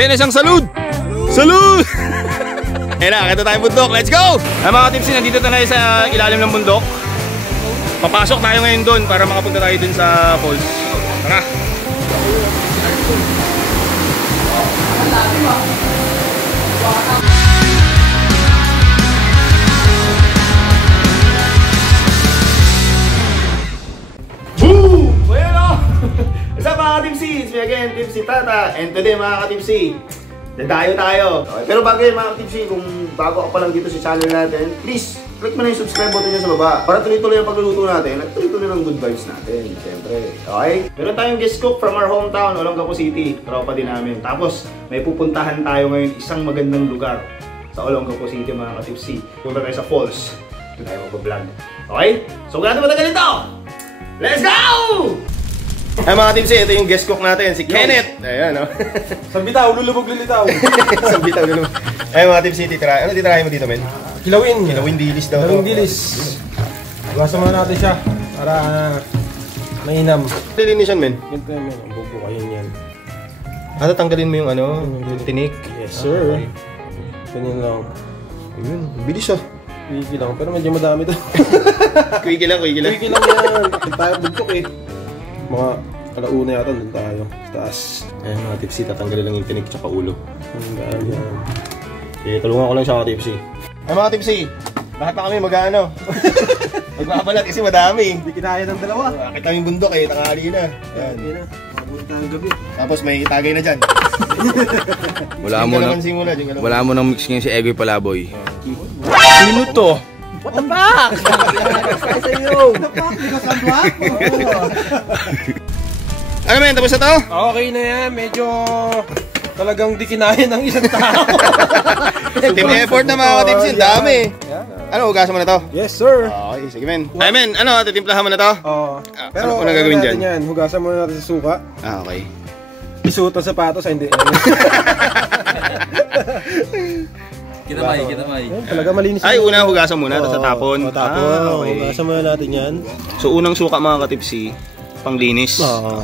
Benes ang salud! Salud! Ayun na, kanta tayong bundok. Let's go! Ay mga tipsy, nandito tayo sa ilalim ng bundok. Papasok tayo ngayon doon para makapunta tayo dun sa falls. Tara! Boom! Well, what's up mga ka-tipsy? It's me again, Tipsy Tata. And today mga ka-tipsy, dadayo tayo. Okay. Pero bago yun mga ka-tipsy, kung bago ka pa lang dito sa channel natin, please, click mo na yung subscribe button dyan sa baba para tuloy-tuloy ang pagluluto natin at tuloy-tuloy ang good vibes natin. Siyempre, okay? Meron tayong guest cook from our hometown, Olongapo City. Tropa din namin. Tapos, may pupuntahan tayo ngayon isang magandang lugar sa Olongapo City mga ka-tipsy. Punta tayo sa falls. Ito tayo mag-vlog. Okay? So, kung natin matagal ito! Let's go! Ay mga tipsy, ito yung guest cook natin, si Kenneth. Ayan, no? Sa bitaw, lulubog lilitaw. Sa bitaw, lulubog. Ay mga tipsy, titirahin. Ano titirahin mo dito, men? Kilawin. Kilawin dilis daw. Kilawin dilis. Iwasan muna natin siya para mainam. Lilinis yan, men? Ganito yan, men. Ang bubukayin yan. Tatanggalin mo yung ano, yung tinik? Yes, sir. Ganyan lang. Ayun, bilis ah. Quickie lang, pero medyo madami to. Quickie lang, quickie lang. Quickie lang yan. Kapag tayo bugtok eh. Mga alauna yata, doon tayo. Taas. Ayan mga tipsy, tatanggalin lang yung tinik tsaka ulo. Ang yan. Okay, tulungan ko lang siya mga tipsy. Ay mga tipsy, lahat na kami mag-ano. Magbabalat kasi madami. Hindi kinaya ng dalawa. Bakit kami bundok eh, tanghali na. Ayan. Mabuti tayong gabi. Tapos may tagay na dyan. Wala mo nang mix ngayon si Egoy Palaboy. Sino to? What the fuck? What the fuck? Because I'm black? Ano men, tapos na to? Okay na yan, medyo talagang di kinaya ng isang tao. Team effort na mga ka-tipsy, dami. Ano, hugasan mo na to? Yes sir. Okay, sige men. Ay men, ano, titimplahan mo na to? Oo. Pero ano gagawin dyan? Yan, hugasan muna natin sa suka. Ah, okay. Isuot ang sapatos, ay hindi. Kinamay, kinamay. Talaga malinis. Ay, una hugasan muna, tapos tatapon. Tatapon. Okay. Hugasan muna natin yan. So, unang suka mga ka-tipsy, panglinis. Oo.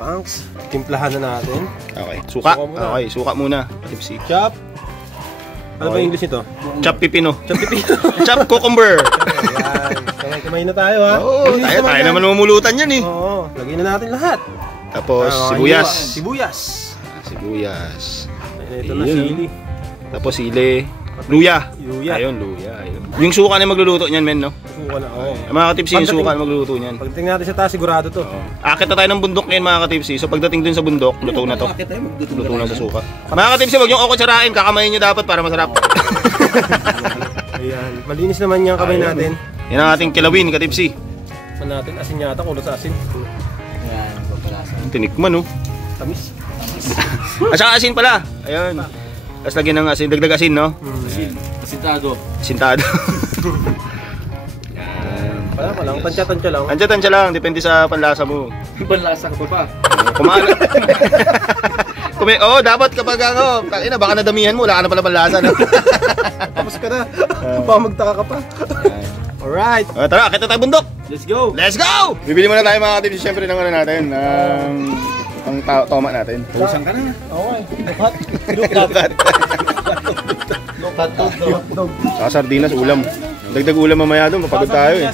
Thanks. Timplahan na natin. Okay. Suka. Okay, suka muna, ka-tipsy. Chop. Ano ba English nito? Chop pipino. Chop pipino. Chop cucumber. Ayan. Kamay na tayo ha. Oo, tayo naman mamulutan yan eh. Oo. Lagyan na natin lahat. Tapos, sibuyas. Sibuyas. Sibuyas. Ito na sili. Tapos sili. Luya. Luya. Ayun, luya. Ayun. Yung suka na magluluto niyan, men, no? Suka na, oo. Mga ka-tipsy, yung suka na magluluto niyan. Pagdating natin sa taas, sigurado to. Akit na tayo ng bundok ngayon, mga ka-tipsy. So pagdating dun sa bundok, luto na to. Luto na sa suka. Mga ka-tipsy, wag yung okutsarain. Kakamayin nyo dapat para masarap. Ayan. Malinis naman yung kamay natin. Yan ang ating kilawin, ka-tipsy. Pan natin, asin yata, kulo sa asin. Ayan, papalasa. Tinikman, no? Tamis. At saka asin pala. Ayun. Tapos lagyan ng asin, dagdag asin, no? Asintado. Asintado. Wala pa lang, tansya-tansya lang. Tansya-tansya lang, depende sa panlasa mo. Panlasa ka pa. Kumano. Dapat kapag ano, baka nadamihan mo, wala ka na pala panlasa, no? Tapos ka na. Baka magtaka ka pa. Alright. Tara, kita tayo bundok. Let's go. Let's go! Bibili muna tayo mga ka-tipsy, syempre ng ano natin, ang toma natin. Pusan ka na. Okay. Lukat. Saka sardinas, ulam. Dagdag ulam mamaya doon, mapagod tayo eh.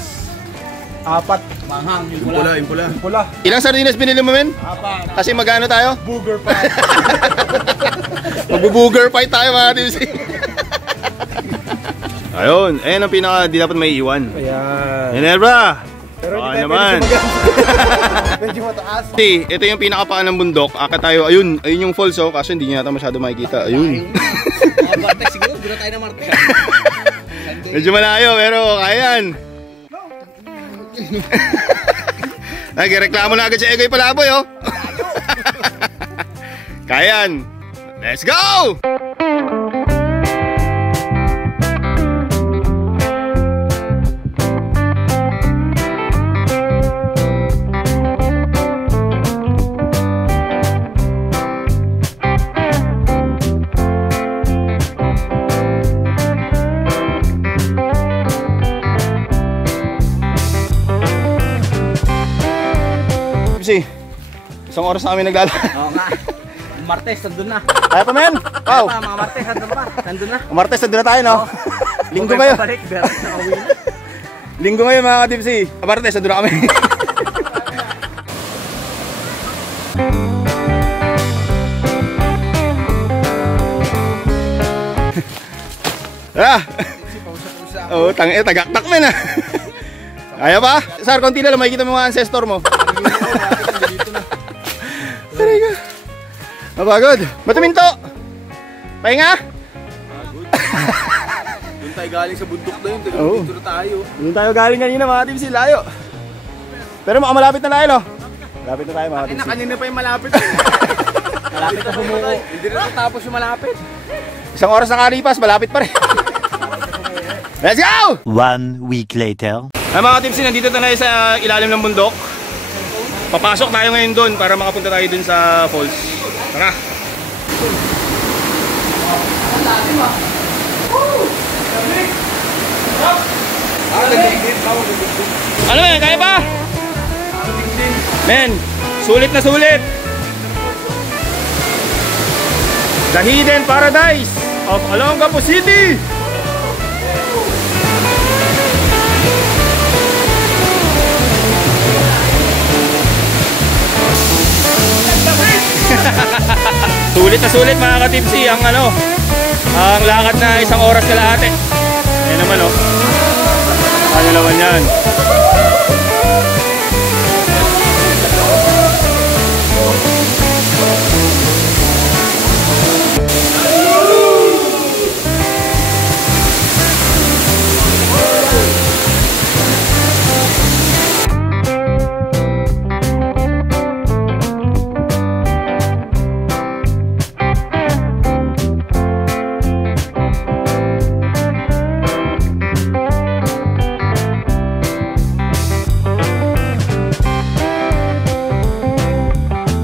4. Manghang, yung pula. Pula. Ilang sardinas binili mo, men? 4. Kasi magano tayo? Booger fight. Magbo-booger fight tayo mga ka-tipsy. Ayun, ayun ang pinaka di dapat may iwan. Ayan. Minerva! Pero hindi naman. Medyo mataas. Ito yung pinakapaan ng bundok. Akit tayo, ayun yung falls, oh. Kaso hindi niya masyado makikita. Ayun. Siguro, dito tayo na Marte. Medyo malayo, pero kayan. Nagreklamo na agad si Egoy Palaboy, oh. Kayan. Let's go! Isang oras na kami naglalakad. Oo nga. Martes, nandun na. Kaya pa, men? Wow. Kaya pa, mga Martes, nandun pa. Nandun na. Martes, nandun na tayo, no? Linggo ngayon. Balik, Beres na uwi na. Linggo ngayon, mga ka-tipsy. Martes, nandun na kami. Ah! Oo, tagaktak men ah. Kaya ba? Sar, konti na lang, makikita mo mga ancestor mo. Aray ka. Mapagod. Batuminto! Pahinga! Pagod. Doon tayo galing sa bundok na yun. Dito na tayo. Doon tayo galing kanina mga tipsy, layo. Pero malapit na tayo, no? Malapit na tayo mga tipsy. Kanina pa yung malapit. Malapit na bumuko. Hindi na natapos yung malapit. Isang oras na kalipas, malapit pa rin. Let's go! 1 week later. Ay mga tipsy, nandito na tayo sa ilalim ng bundok. Papasok tayo ngayon doon para makapunta tayo doon sa falls. Tara! Ano men, kaya ba? Men, sulit na sulit! The Hidden Paradise of Olongapo City! Sulit na sulit mga ka-tipsy ang ang lakad na isang oras kalahati. Ayan naman ano naman yan.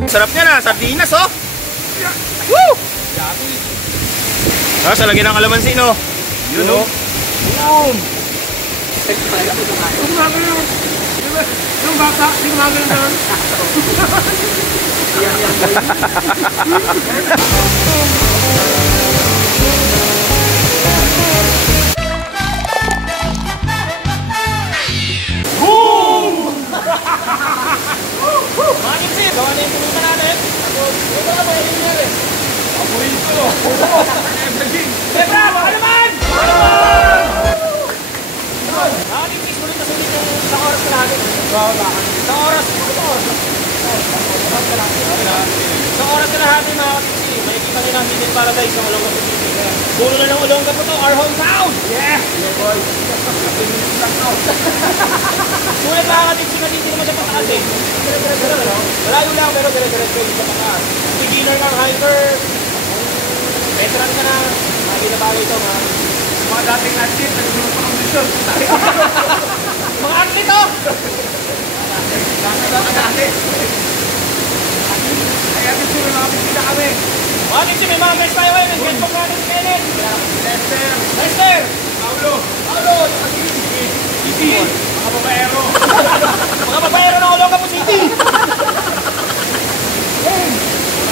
Sarap niya na, sardinas oh! Woo! Tapos lagyan ng kalamansi no? Yun oh! Boom! Yung bata, yung mga ganun. Mga tipsy, gawa na yung pumunta natin. Ito na ba yung nangyari? Amoy ito. Bebra, baka naman! Mga tipsy, sulit na sulit yung isang oras na natin. Isang oras? Isang oras na natin mga tipsy. Makikita nyo ng Hidden Paradise ng Olongapo City. Puno na ng Olongapo to, our hometown! Yeah! Sulit mga ka-tipsy na hindi naman siya pataas eh. Malayo lang pero dire-diretso yung siya pataas. Beginner kang hiker, veteran ka na, mga ginabagay ito mga dating athlete, nagulong pa kondisyon. Mga athlete oh! Dati. Kaya tipsy may mga pisina kami. Mga tipsy may mga mess tayo eh. May Facebook natin si Kenneth. Lester! Paulo! Iti! Mga babaero! Mga babaero ng Olongapo City!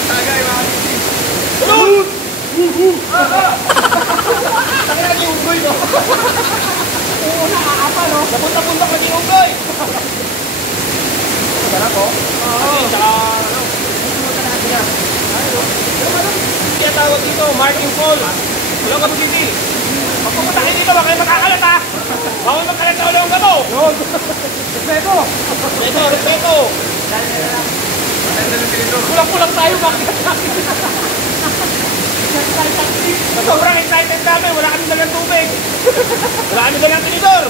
Tagay mga City! Tulog! Takina naging unggoy no? Oo, nakakapa no? Napunta-punta ka naging unggoy! Sarap oh? Oo! Tsaka kaya tawag dito, Marking Fall Olongapo City! Pag pumunta kayo dito, baka kayo makakalat ha! Bawal magkalat sa Olongapo! Respeto! Respeto! Kulang-kulang tayo, bakit natin? Sobrang excited namin, wala kami dalang tubig! Wala kami dalang tinidor!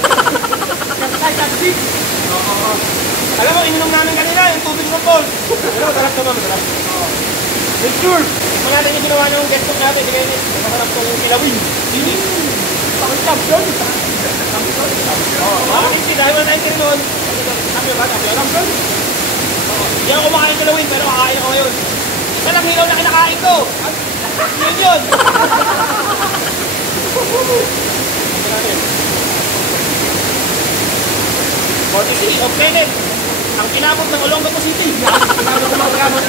Alam mo, ininom namin kanina yung tubig ng falls. Pero masarap naman, masarap. Make sure! Ito natin yung ginawa ng guest book natin, si Kenneth. Masarap itong kilawin. Sini. Pakitap doon. Mga kasi dahil wala tayong kirinon. Sabi ba? Sabi alam doon. Hindi ako kumakain kilawin, pero kakain ako ngayon. Isa lang hilaw na kinakain ko. Yun yun. Forty City of Kenneth. Ang kinabot ng Olongapo City. Kinabot ng mga gamot.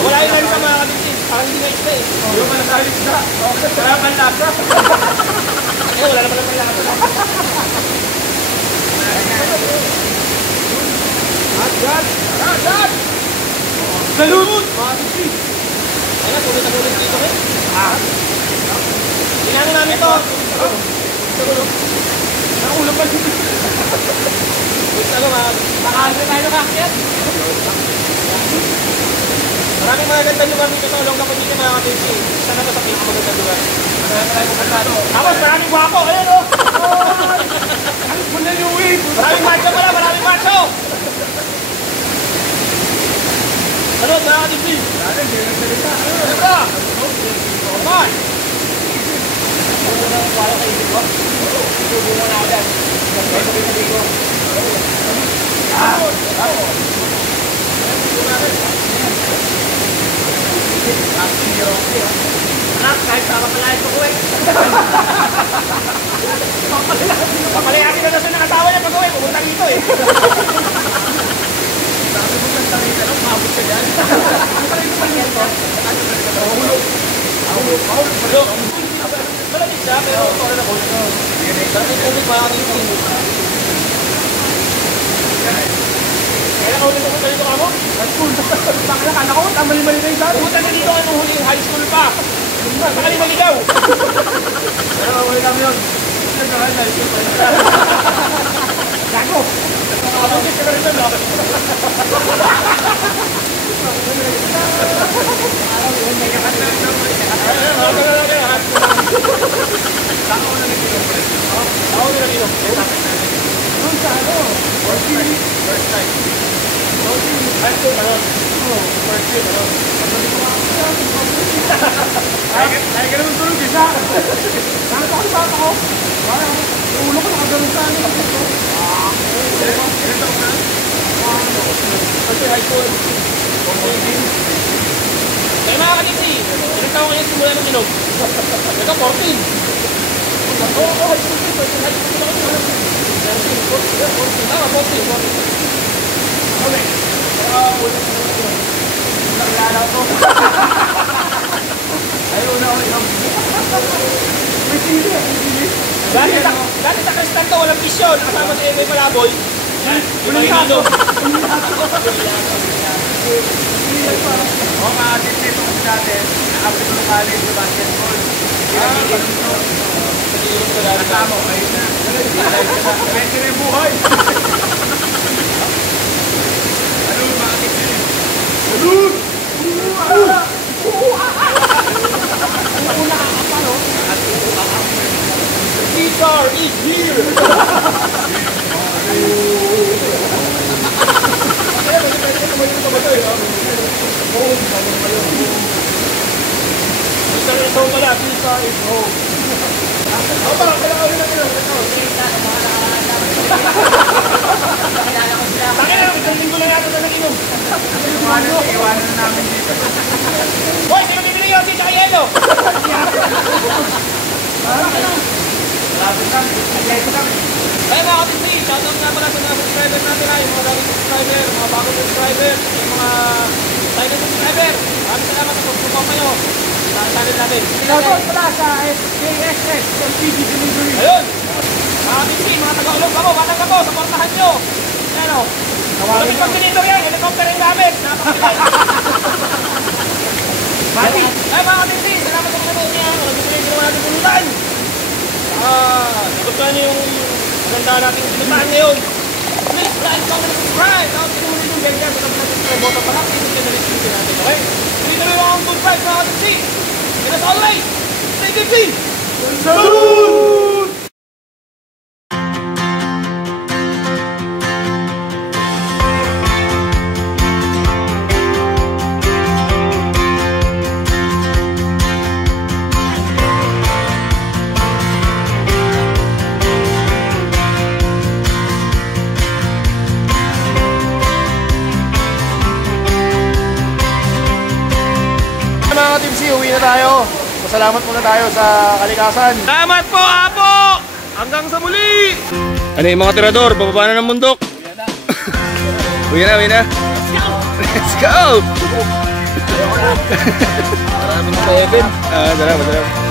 Wala yung lang sa mga kabinsin. Parang hindi nga isda eh. Yung mga sa isda. Wala naman lasa. Wala naman lasa. Hot! Salud! Mga kabinsin. Ayan, tulit dito eh. Tinano namin to. Nakulang pa dito. Ano mga nakahalin tayo nakakyat. Maraming mga ganda lugar dito sa Olonga po dito mga kabinsin. Isa na to sa pinaka-maganda lugar. Maraming maganda. Tapos maraming guwapo. Ayan o. Maraming macho pala. Maraming macho. Ano mga kabinsin? Ano ba? Bye! Anak, kahit sama pala ito ko eh. Papalayasin na siya ng asawa niya pag-uwi. Pumunta rito eh. Sabi mo kang tarita lang, mabot ka dyan. Malamig siya, pero para na cold. Dati tubig pa ako dito. Kaya nakaulit ako dito ka mo? High school. Bakit na ako? Mali-mali na yung dati. Pumunta na dito ka nung huling high school pa. Mali-maligaw. Pero wala kami yun. Gago! Nakabungkit ka na rin na. Kaya mga kadiksi, ilang taon kayo simula ng inom? Ito, 14. Oo, high school. Tama, 14. Okay. Naglalaw to. Ayaw na ako inom. May sili. Dati sa Kristan to, walang pisyon. Kasama si Eboy Malaboy. Yung Hino. Oo, mga dito kasi dati, na-upload ng college sa basketball. Pinagigil nito. Kasama ko, ayun na. Pwede na yung buhay. Ano yung mga dito? Salud! Caesar is here! Ito pala, Caesar is home. Parang kailangan ulit natin lang. Bakit lang, isang linggo lang natin na nag-inom. Iwanan na namin dito. Hoy, sino bibili yun? Si Tsaka Yelo! Kaya mga kapitsi, shoutout nga pala sa mga subscribers natin ha, yung mga dating subscriber, mga bagong subscriber, yung mga silent subscriber. Maraming salamat sa pagsubaw kayo sa channel natin. Shoutout pala sa SKSS, LPG Delivery. Ayun! Mga kapitsi, mga taga-ulog ako, batang ako, supportahan nyo! Yan o. Maraming pag-deliver yan, helicopter yung gamit. Mati! Ay mga kapitsi, salamat sa mga nanood niya. Nag-tuloy ko natin pulutan. Nagustuhan niyo yung maganda natin pulutan ngayon. Please like, comment, subscribe. Tapos kung muli yung ganyan, sa tabi natin sa bottom pa lang, please yung ganyan natin, okay? Dito na yung mga good vibes mga kapitsi. And as always, stay tipsy! Salud! tayo. Pasalamat muna tayo sa kalikasan. Salamat po, Apo! Hanggang sa muli! Ano yung mga tirador? Bababa na ng bundok. Uwi na, uwi na. Let's go! Let's go! Maraming 7. Salamat.